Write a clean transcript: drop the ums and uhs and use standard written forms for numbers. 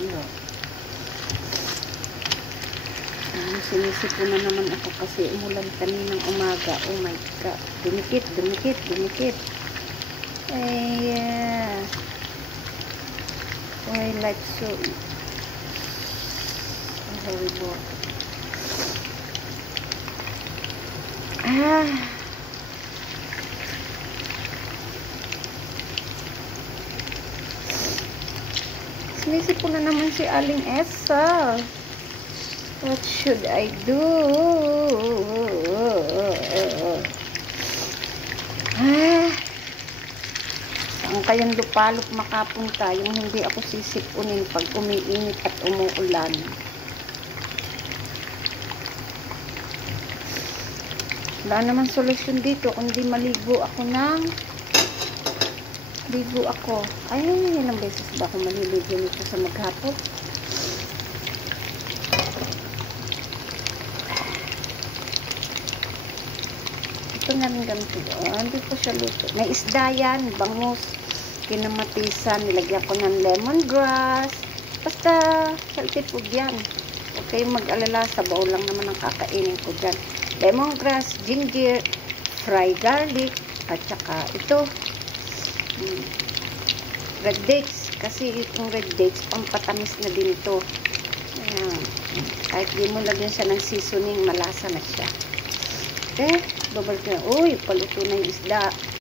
No. Sinisip na naman ako kasi umulan kaninang umaga. Oh my God. Dumikit, dumikit, dumikit. Ay, why like so horrible. Sinisip na naman si Aling Esa. What should I do? Saan kayang lupalop makapunta yung hindi ako sisipunin pag umiinit at umuulan? Wala naman solusyon dito kundi maligo ako Ay, ilang beses ba ako maliligo nito sa maghapon? Ito na rin ganito. Hindi ko siya luto. May isda yan, bangus, kinamatisan, nilagyan ko ng lemongrass. Basta, healthy food yan. Huwag kayong mag-alala, sa baon lang naman ang kakainin ko dyan. Lemongrass, ginger, fried garlic, at saka ito, red dates. Kasi itong red dates, pampatamis na din ito. Ayan. Kahit di mo lagyan siya ng seasoning, malasa na siya. Okay, babalik na. Uy, paluto na yung isda.